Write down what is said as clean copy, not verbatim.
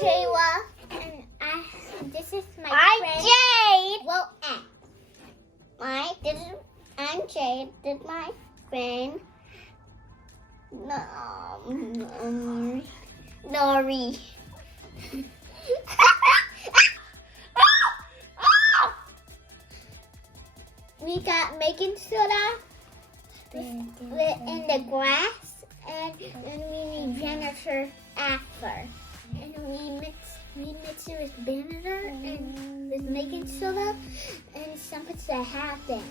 Jayla, and this is my I'm friend. Jayde. Well, I'm Jayde. This is my friend. Nori. We got baking soda in the grass, and we need vinegar after. And we mix it with vinegar and with baking soda, and something to happen.